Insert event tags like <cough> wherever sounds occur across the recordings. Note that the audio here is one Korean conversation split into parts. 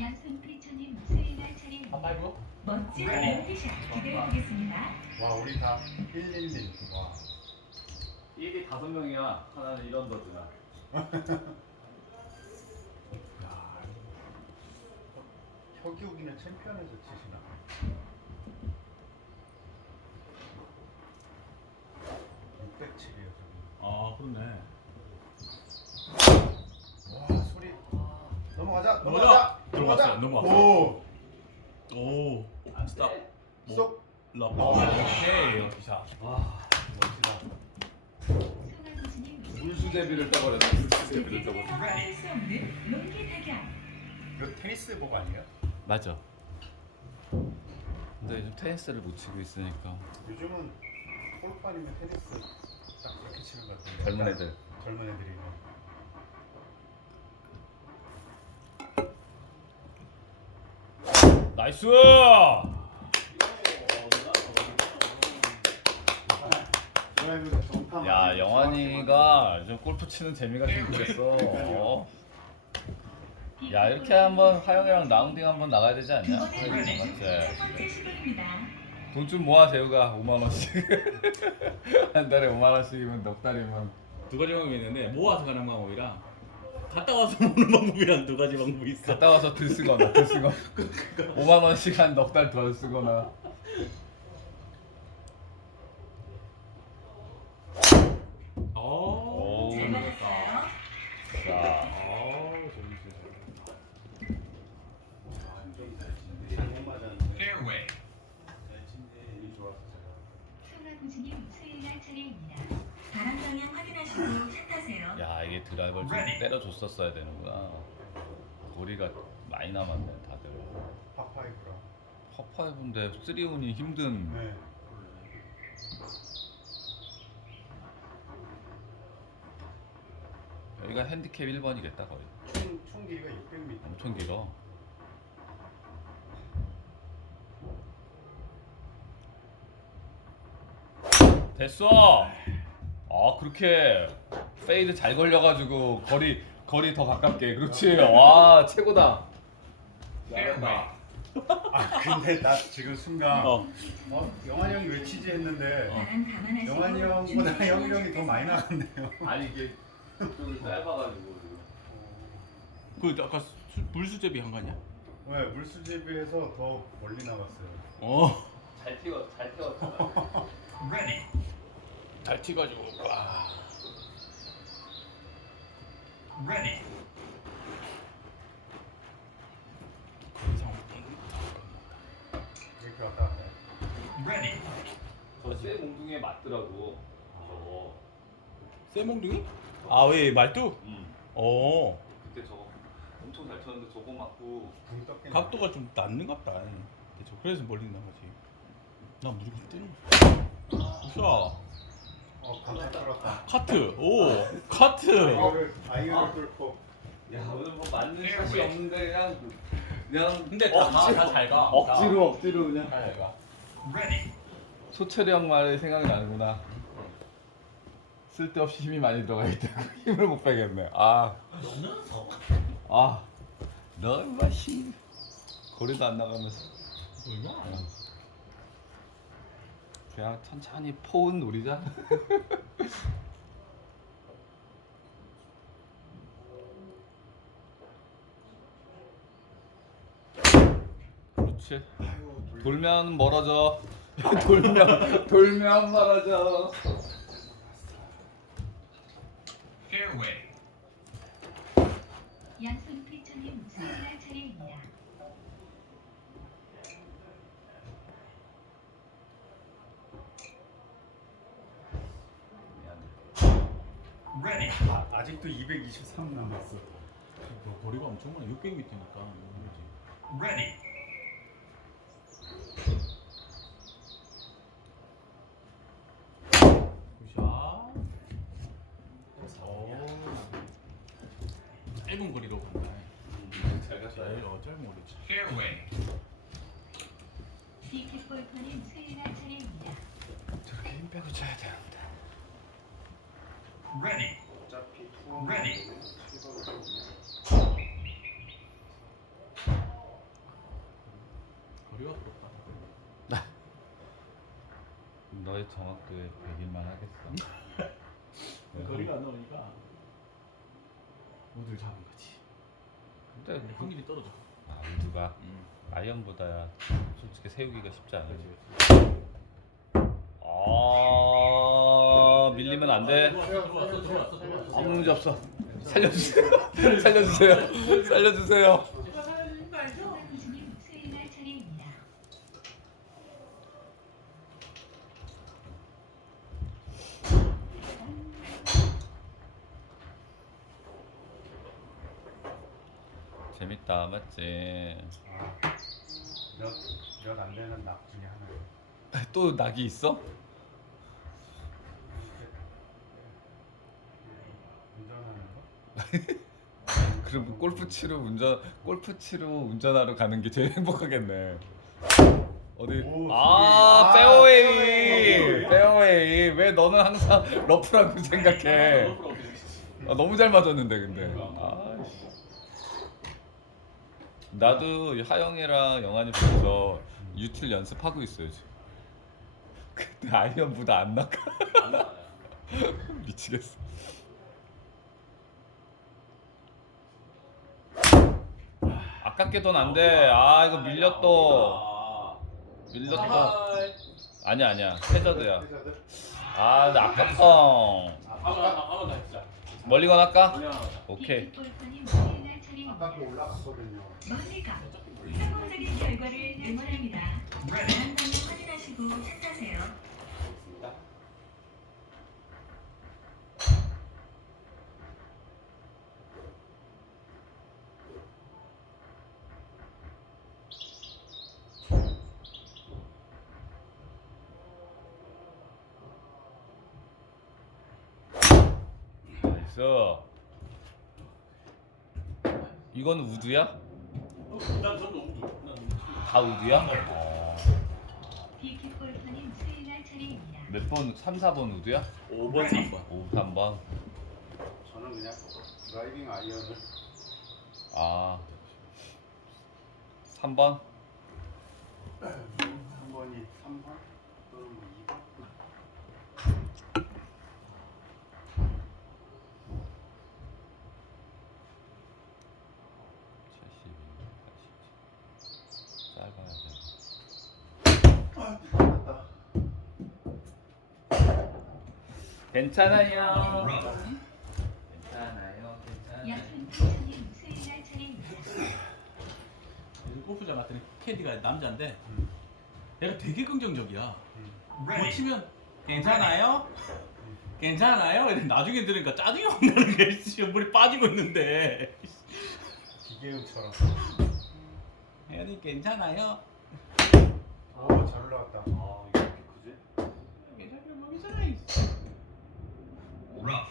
양손 피처님 수행할 차례입니다. 한발고? 멋진 네. 롤드샷 기대해보겠습니다. 와 우리 다 111. 와. 1이 다섯 명이야. 하나는 이런 더드나. <laughs> 야. 혁이 오기는 챔피언에서 치시나? (607이에요) 아 그렇네. 와 소리 넘어가자 넘어가자. 넘어가자 들어갔어요, 넘어갔어요. 오 오. 안 스탑. 쏙. 럽. 어. 오케이. 기사. 와. 멋지다 성환고수님 물수 대비를 떠버렸네. 물수 대비를 떠버렸네. 대회에서 빠질 수 없는 롱기 대결. 이거 테니스 복 아니에요? 맞아. 근데 요즘 테니스를 못 치고 있으니까 요즘은 골프 아니면 테니스 딱 그렇게 치는 것 같은데 젊은 애들. 젊은 애들이 나이스. 야 영환이가 요즘 골프 치는 재미가 좀 있겠어. 어. 야 이렇게 한번 하영이랑 라운딩 한번 나가야 되지 않냐? 이번에는 첫 맞지? 번째 시도입니다. 돈좀 모아 재우가 5만 원씩 <laughs> 한 달에 5만 원씩이면 넉 달이면 두 가지 방법이 있는데 모아서 가는 방법이랑 갔다 와서 먹는 방법이랑 두 가지 방법이 있어. 갔다 와서 들 쓰거나 들 쓰거나 5만 원씩 한 넉 달 덜 쓰거나 때려줬었어야 되는구나. 거리가 많이 남았네 다들. 파파이브랑 퍼파이브인데 쓰리온이 힘든. 네. 여기가 핸디캡 1번이겠다 거의. 총, 총 길이가 600m 엄청 길어. 됐어! 아 그렇게 페이드 잘 걸려가지고 거리 거리 더 가깝게 그렇지 와 최고다 잘한다. 아 근데 나 지금 순간 어. 어, 영환이 형이 왜 치지 했는데 감안하시고 영환이 형보다 준비하시면 형이 형이 더 많이 나갔네요 아니 이게 좀 짧아가지고. 그 아까 수, 물수제비 한 거 아니야? 네 물수제비에서 더 멀리 나갔어요 어. 잘 튀어 잘 튀었잖아. <laughs> Ready. 잘 튀가지고. 와. Ready. 이렇게 왔다 갔다 Ready. 저새 몽둥이에 맞더라고. 저거. 쇠몽둥이? 아 왜 말뚝? 음. 어. 그때 저거 엄청 잘 쳤는데 저거 맞고 떴겠네 각도가 좀 낮는갑다. 그쵸. 그래서 멀리 나가지. 나 무조건 뜨는. 샷. 어 감사 끌었다 카트. 오. 카트. 아이어를 뚫고 야 오늘 뭐 맞는 샷이 없는데 그냥 그냥 근데 다다잘 가. 억지로 억지로 그냥 잘 가. Ready. 소철형 말이 생각이 나는구나 쓸데없이 힘이 많이 들어가 있다고 <laughs> 힘을 못 빼겠네 아 아, 너 인마 힘 거리도 안 나가면서 뭐야? 그냥 천천히 포운 노리자 <laughs> 그렇지. 돌면 멀어져. <laughs> 돌면 돌면 멀어져. Fairway. 양손 피처님 수행할 차례입니다. Ready. 아, 아직도 223 남았어 뭐 거리가 엄청 많아. 600m니까. Ready. 굿샷. 오. 짧은 거리로 간다. 잘 갔다. 어, 짧은 거리. Fairway. 디켓 골퍼님 수행할 차례입니다. 저렇게 힘 빼고 쳐야 되는데 Ready. 어차피 Ready. 투어 거리가 부럽다. 정확도에 100일만 하겠어. <laughs> 네. 거리가 안 나오니까 우드를 잡은 거지. 근데 그, 확률이 떨어져. 아, 우드가 음. 아이언보다 솔직히 세우기가 쉽지 않아. 그렇지. 아 밀리면 안 돼. 들어왔어, 들어왔어, 들어왔어. 아무 문제 없어. <laughs> 살려주세요. 살려주세요. 살려주세요. 송강호수님 수행할 차례입니다. 재밌다, 맞지? 몇몇안 되는 낙 중에 하나예요. <laughs> 또 낙이 있어? 운전하는 거? <laughs> 그럼 골프 치러 운전 골프 치러 운전하러 가는 게 제일 행복하겠네. 어디? 오, 아, 페어웨이. 아, 페어웨이. 왜 너는 항상 <laughs> 러프라고 생각해? 아, 너무 잘 맞았는데 근데. 아, 씨. 나도 하영이랑 영환이 보면서 유틸 연습하고 있어요 지금. 근데 아이언 보다 안 나가. <laughs> 미치겠어. 아깝게 돈 안 돼. 아 이거 밀렸어. 밀렸어. 아니야 아니야. 해저드야. 아 근데 아깝다. 한번더 진짜. 멀리건 할까? 그냥 오케이. 아까도 올라갔거든요. 멀리가 성공적인 결과를 응원합니다. 방향 확인하시고 차 타세요. 나이스. 이건 우드야? 난다 우드야? 어. 수행할 차례입니다. 몇 번? 3, 4번 우드야? 5번 3번. 5, 3번. 저는 그냥 드라이빙 아이언을 아. 3번? 한 번이 3번 또는 뭐 2번. 짧아야 돼. 괜찮아요. 괜찮아요. 괜찮아요. 골프장 갔더니 캐디가 남자인데 얘가 되게 긍정적이야. 못 Ready. 치면 괜찮아요? 괜찮아요? 이래 나중에 들으니까 짜증이 확 나는 게 지금 물이 빠지고 있는데 기계음처럼. 혜연이 괜찮아요? 오, 잘 올라갔다. 아, 이거 이렇게 크지? 괜찮아요 뭐 괜찮아 Rough.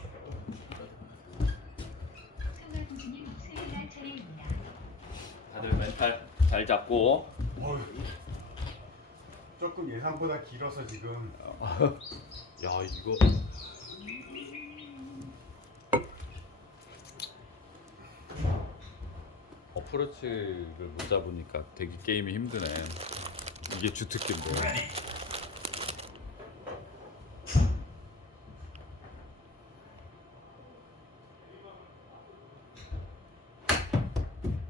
다들 멘탈 잘 잡고. 어휴. 조금 예상보다 길어서 지금 <laughs> 야 이거. 어프로치를 못 잡으니까 되게 게임이 힘드네. 이게 주특기인데. Ready.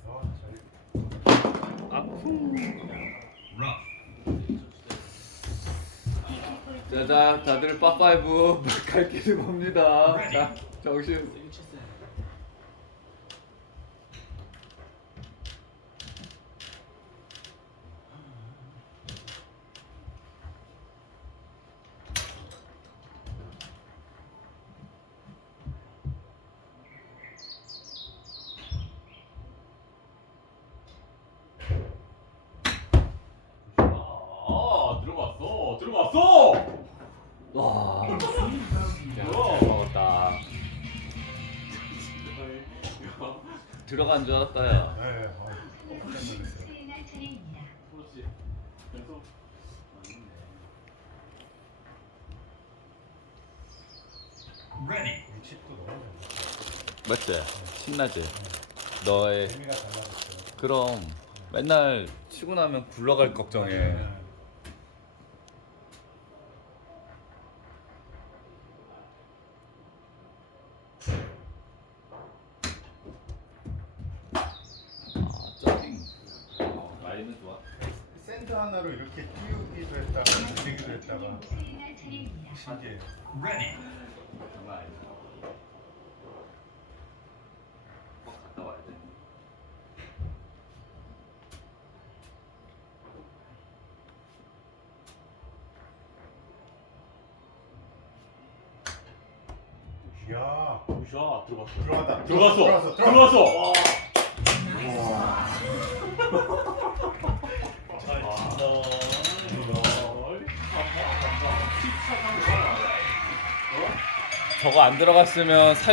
어, 잘 Rough. 비키골퍼님 자자 다들 빠파이브 <laughs> 갈 길이 봅니다. 자 정신. 아 들어갔어 와. 야, 잘 먹었다. 들어간 줄 알았다 야. 네, 송강호수님 수행할 차례입니다. 그렇지 그래서 Ready. 칩도 너무 잘. 맞지? 신나지? 너의 재미가 달라졌어요. 그럼 맨날 치고 나면 굴러갈 걱정해. 아, 점핑. 어, 라인은 좋아. 샌드 하나로 이렇게 띄우기도 했다가 내기도 했다가. 신기해. Ready. 아니다. 꼭 갔다 와야 돼. 이야 굿샷 들어갔어. 들어갔다. 들어갔어. 들어갔어. 들어갔어. 와. 저거 안 들어갔으면 사유